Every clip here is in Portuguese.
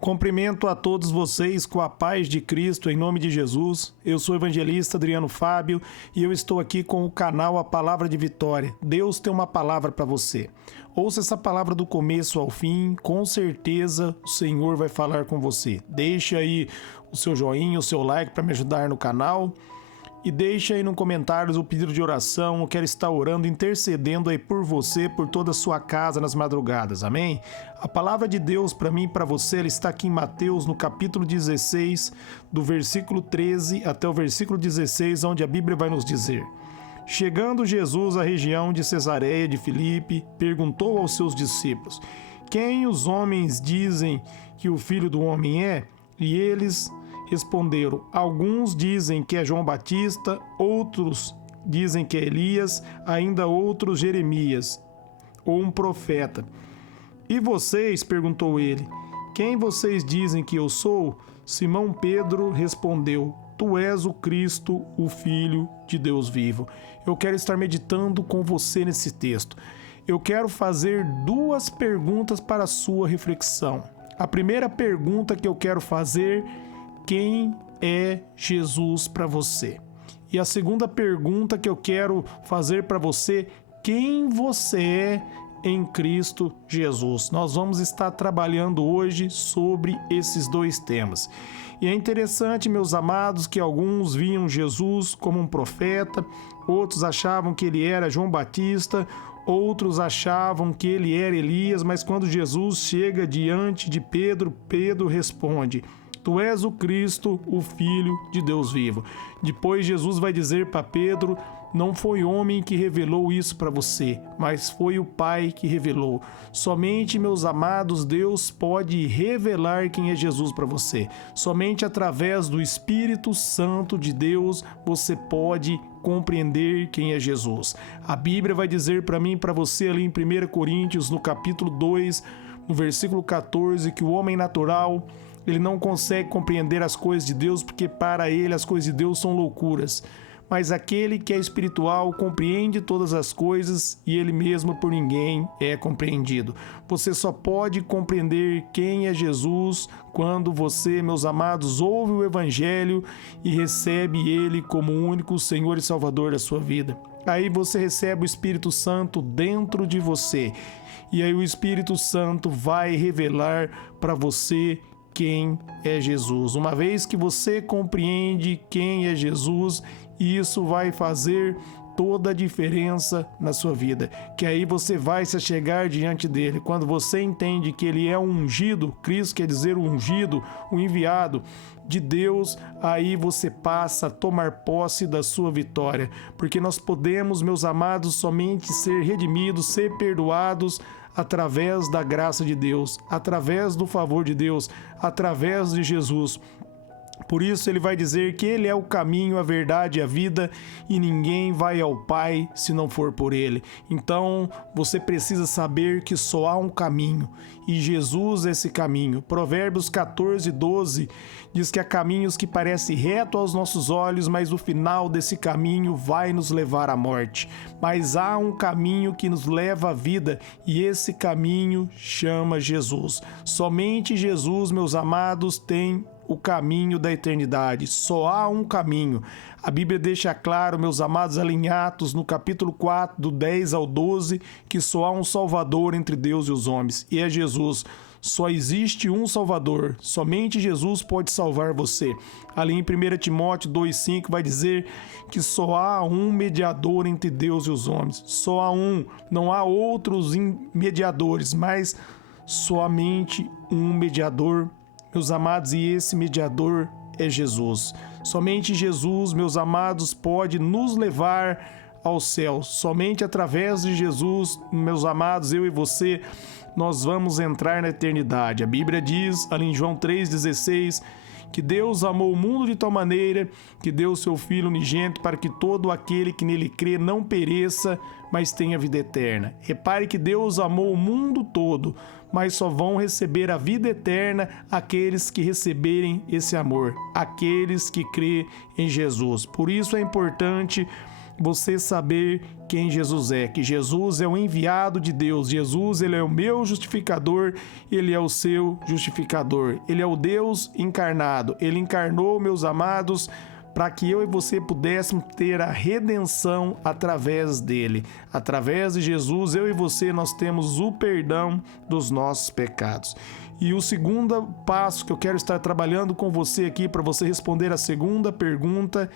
Cumprimento a todos vocês com a paz de Cristo, em nome de Jesus. Eu sou o evangelista Adriano Fábio e eu estou aqui com o canal A Palavra de Vitória. Deus tem uma palavra para você. Ouça essa palavra do começo ao fim, com certeza o Senhor vai falar com você. Deixe aí o seu joinha, o seu like para me ajudar no canal. E deixa aí no comentários o pedido de oração, eu quero estar orando, intercedendo aí por você, por toda a sua casa nas madrugadas, amém? A palavra de Deus para mim e para você, ela está aqui em Mateus, no capítulo 16, do versículo 13 até o versículo 16, onde a Bíblia vai nos dizer: Chegando Jesus à região de Cesareia de Filipe, perguntou aos seus discípulos: Quem os homens dizem que o Filho do Homem é? E eles responderam: alguns dizem que é João Batista, outros dizem que é Elias, ainda outros Jeremias, ou um profeta. E vocês? Perguntou ele. Quem vocês dizem que eu sou? Simão Pedro respondeu: Tu és o Cristo, o Filho de Deus vivo. Eu quero estar meditando com você nesse texto. Eu quero fazer duas perguntas para a sua reflexão. A primeira pergunta que eu quero fazer: quem é Jesus para você? E a segunda pergunta que eu quero fazer para você: quem você é em Cristo Jesus? Nós vamos estar trabalhando hoje sobre esses dois temas. E é interessante, meus amados, que alguns viam Jesus como um profeta, outros achavam que ele era João Batista, outros achavam que ele era Elias, mas quando Jesus chega diante de Pedro, Pedro responde: Tu és o Cristo, o Filho de Deus vivo. Depois Jesus vai dizer para Pedro: não foi homem que revelou isso para você, mas foi o Pai que revelou. Somente, meus amados, Deus pode revelar quem é Jesus para você. Somente através do Espírito Santo de Deus você pode compreender quem é Jesus. A Bíblia vai dizer para mim e para você ali em 1 Coríntios, no capítulo 2, no versículo 14, que o homem natural ele não consegue compreender as coisas de Deus, porque para ele as coisas de Deus são loucuras. Mas aquele que é espiritual compreende todas as coisas e ele mesmo por ninguém é compreendido. Você só pode compreender quem é Jesus quando você, meus amados, ouve o Evangelho e recebe ele como o único Senhor e Salvador da sua vida. Aí você recebe o Espírito Santo dentro de você. E aí o Espírito Santo vai revelar para você quem é Jesus. Uma vez que você compreende quem é Jesus, isso vai fazer toda a diferença na sua vida, que aí você vai se chegar diante dele. Quando você entende que ele é o ungido, Cristo quer dizer o ungido, o enviado de Deus, aí você passa a tomar posse da sua vitória, porque nós podemos, meus amados, somente ser redimidos, ser perdoados através da graça de Deus, através do favor de Deus, através de Jesus. Por isso ele vai dizer que ele é o caminho, a verdade e a vida, e ninguém vai ao Pai se não for por ele. Então você precisa saber que só há um caminho, e Jesus é esse caminho. Provérbios 14:12 diz que há caminhos que parecem reto aos nossos olhos, mas o final desse caminho vai nos levar à morte. Mas há um caminho que nos leva à vida, e esse caminho chama Jesus. Somente Jesus, meus amados, tem o caminho da eternidade. Só há um caminho. A Bíblia deixa claro, meus amados, ali em Atos, no capítulo 4, do 10 ao 12, que só há um Salvador entre Deus e os homens, e é Jesus. Só existe um Salvador, somente Jesus pode salvar você. Ali em 1 Timóteo 2,5 vai dizer que só há um mediador entre Deus e os homens. Só há um, não há outros mediadores, mas somente um mediador, meus amados, e esse mediador é Jesus. Somente Jesus, meus amados, pode nos levar ao céu. Somente através de Jesus, meus amados, eu e você, nós vamos entrar na eternidade. A Bíblia diz, ali em João 3,16, que Deus amou o mundo de tal maneira que deu o seu Filho unigênito para que todo aquele que nele crê não pereça, mas tenha vida eterna. Repare que Deus amou o mundo todo, mas só vão receber a vida eterna aqueles que receberem esse amor, aqueles que crê em Jesus. Por isso é importante você saber quem Jesus é, que Jesus é o enviado de Deus, Jesus ele é o meu justificador, ele é o seu justificador, ele é o Deus encarnado, ele encarnou, meus amados, para que eu e você pudéssemos ter a redenção através dele. Através de Jesus, eu e você, nós temos o perdão dos nossos pecados. E o segundo passo que eu quero estar trabalhando com você aqui, para você responder a segunda pergunta: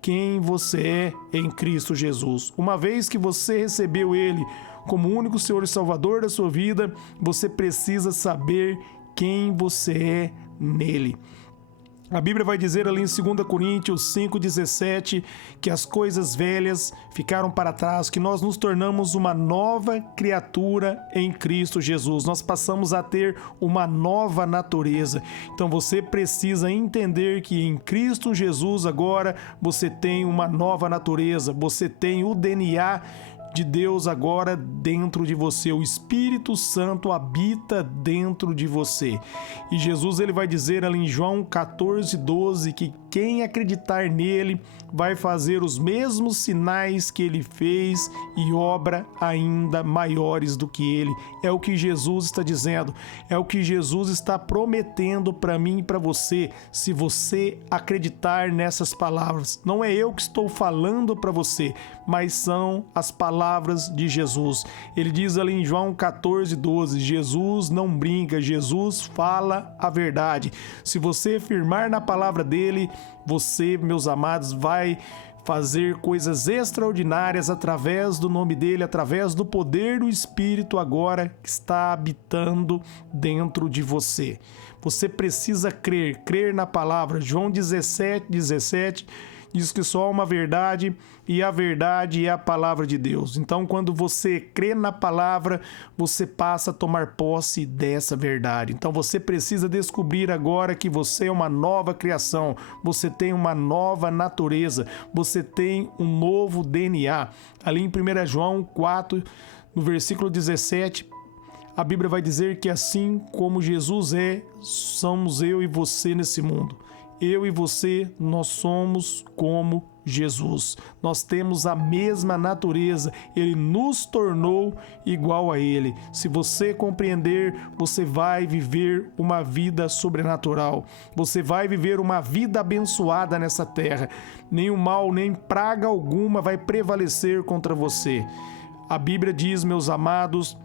quem você é em Cristo Jesus. Uma vez que você recebeu Ele como único Senhor e Salvador da sua vida, você precisa saber quem você é nele. A Bíblia vai dizer ali em 2 Coríntios 5,17 que as coisas velhas ficaram para trás, que nós nos tornamos uma nova criatura em Cristo Jesus. Nós passamos a ter uma nova natureza. Então você precisa entender que em Cristo Jesus agora você tem uma nova natureza, você tem o DNA de Deus agora dentro de você. O Espírito Santo habita dentro de você. E Jesus ele vai dizer ali em João 14:12 que quem acreditar nele vai fazer os mesmos sinais que ele fez e obra ainda maiores do que ele. É o que Jesus está dizendo. É o que Jesus está prometendo para mim e para você. Se você acreditar nessas palavras, não é eu que estou falando para você, mas são as palavras de Jesus. Ele diz ali em João 14:12, Jesus não brinca, Jesus fala a verdade. Se você firmar na palavra dele, você, meus amados, vai fazer coisas extraordinárias através do nome dele, através do poder do Espírito agora que está habitando dentro de você. Você precisa crer na palavra. João 17:17 diz que só há uma verdade e a verdade é a palavra de Deus. Então, quando você crê na palavra, você passa a tomar posse dessa verdade. Então, você precisa descobrir agora que você é uma nova criação, você tem uma nova natureza, você tem um novo DNA. Ali em 1 João 4, no versículo 17, a Bíblia vai dizer que assim como Jesus é, somos eu e você nesse mundo. Eu e você, nós somos como Jesus. Nós temos a mesma natureza. Ele nos tornou igual a Ele. Se você compreender, você vai viver uma vida sobrenatural. Você vai viver uma vida abençoada nessa terra. Nenhum mal, nem praga alguma vai prevalecer contra você. A Bíblia diz, meus amados,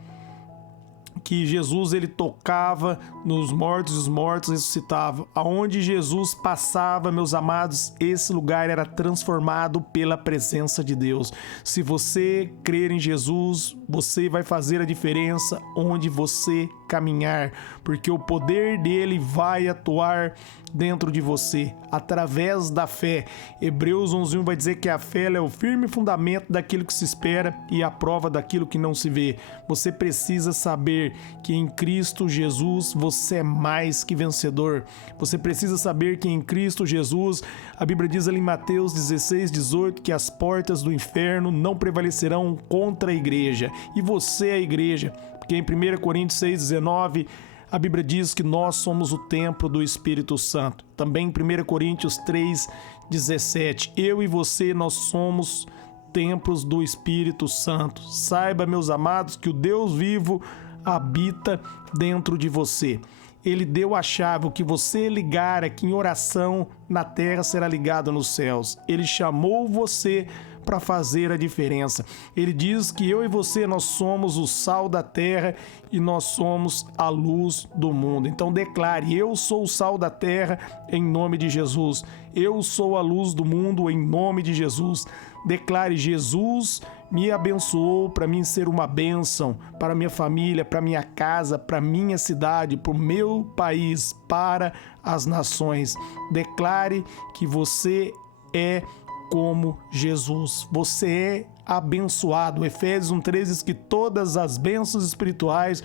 que Jesus ele tocava nos mortos e os mortos ressuscitavam. Aonde Jesus passava, meus amados, esse lugar era transformado pela presença de Deus. Se você crer em Jesus, você vai fazer a diferença onde você caminhar, porque o poder dele vai atuar dentro de você, através da fé. Hebreus 11:1 vai dizer que a fé é o firme fundamento daquilo que se espera e a prova daquilo que não se vê. Você precisa saber que em Cristo Jesus você é mais que vencedor. Você precisa saber que em Cristo Jesus, a Bíblia diz ali em Mateus 16:18 que as portas do inferno não prevalecerão contra a igreja. E você é a igreja, porque em 1 Coríntios 6:19 a Bíblia diz que nós somos o templo do Espírito Santo. Também em 1 Coríntios 3:17, eu e você, nós somos templos do Espírito Santo. Saiba, meus amados, que o Deus vivo habita dentro de você. Ele deu a chave, o que você ligar aqui em oração na terra será ligado nos céus. Ele chamou você para fazer a diferença. Ele diz que eu e você, nós somos o sal da terra e nós somos a luz do mundo. Então declare, eu sou o sal da terra em nome de Jesus. Eu sou a luz do mundo em nome de Jesus. Declare, Jesus me abençoou para mim ser uma bênção para minha família, para minha casa, para minha cidade, para o meu país, para as nações. Declare que você é como Jesus. Você é abençoado. Efésios 1:3 diz que todas as bênçãos espirituais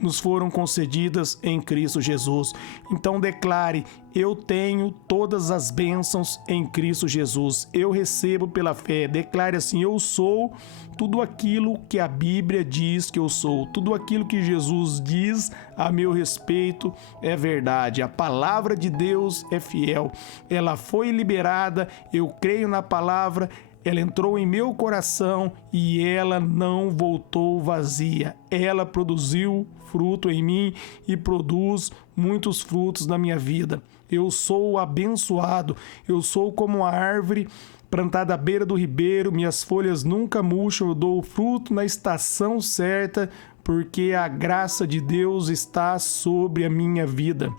nos foram concedidas em Cristo Jesus. Então declare, eu tenho todas as bênçãos em Cristo Jesus. Eu recebo pela fé. Declare assim, eu sou tudo aquilo que a Bíblia diz que eu sou. Tudo aquilo que Jesus diz a meu respeito é verdade. A palavra de Deus é fiel. Ela foi liberada, eu creio na palavra, ela entrou em meu coração e ela não voltou vazia. Ela produziu fruto em mim e produz muitos frutos na minha vida. Eu sou abençoado, eu sou como a árvore plantada à beira do ribeiro, minhas folhas nunca murcham, eu dou fruto na estação certa, porque a graça de Deus está sobre a minha vida.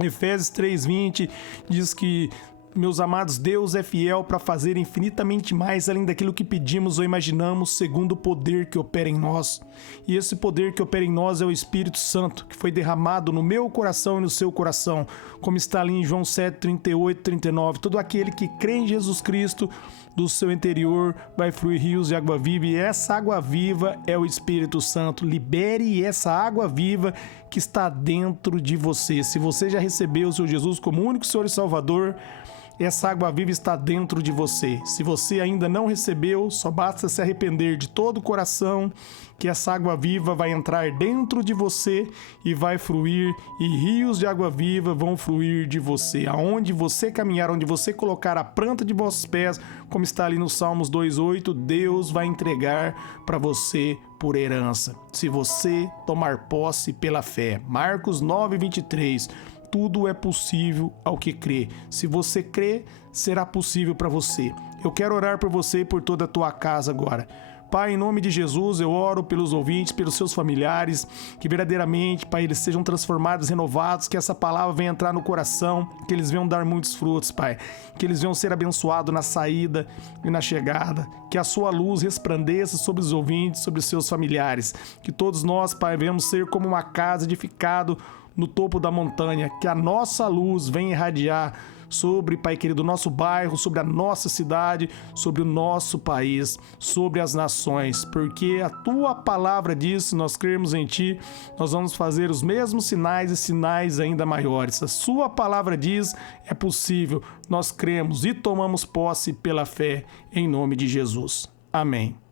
Efésios 3:20 diz que, meus amados, Deus é fiel para fazer infinitamente mais além daquilo que pedimos ou imaginamos, segundo o poder que opera em nós. E esse poder que opera em nós é o Espírito Santo, que foi derramado no meu coração e no seu coração, como está ali em João 7:38-39. Todo aquele que crê em Jesus Cristo, do seu interior vai fluir rios de água viva, e essa água viva é o Espírito Santo. Libere essa água viva que está dentro de você. Se você já recebeu o seu Jesus como único Senhor e Salvador, essa água viva está dentro de você. Se você ainda não recebeu, só basta se arrepender de todo o coração, que essa água viva vai entrar dentro de você e vai fluir, e rios de água viva vão fluir de você. Aonde você caminhar, onde você colocar a planta de vossos pés, como está ali no Salmos 2:8, Deus vai entregar para você por herança, se você tomar posse pela fé. Marcos 9:23. Tudo é possível ao que crê. Se você crê, será possível para você. Eu quero orar por você e por toda a tua casa agora. Pai, em nome de Jesus, eu oro pelos ouvintes, pelos seus familiares, que verdadeiramente, Pai, eles sejam transformados, renovados, que essa palavra venha entrar no coração, que eles venham dar muitos frutos, Pai, que eles venham ser abençoados na saída e na chegada, que a sua luz resplandeça sobre os ouvintes, sobre os seus familiares, que todos nós, Pai, venhamos ser como uma casa edificada no topo da montanha, que a nossa luz venha irradiar sobre, Pai querido, o nosso bairro, sobre a nossa cidade, sobre o nosso país, sobre as nações, porque a tua palavra diz, se nós crermos em ti, nós vamos fazer os mesmos sinais e sinais ainda maiores. A sua palavra diz, é possível, nós cremos e tomamos posse pela fé, em nome de Jesus. Amém.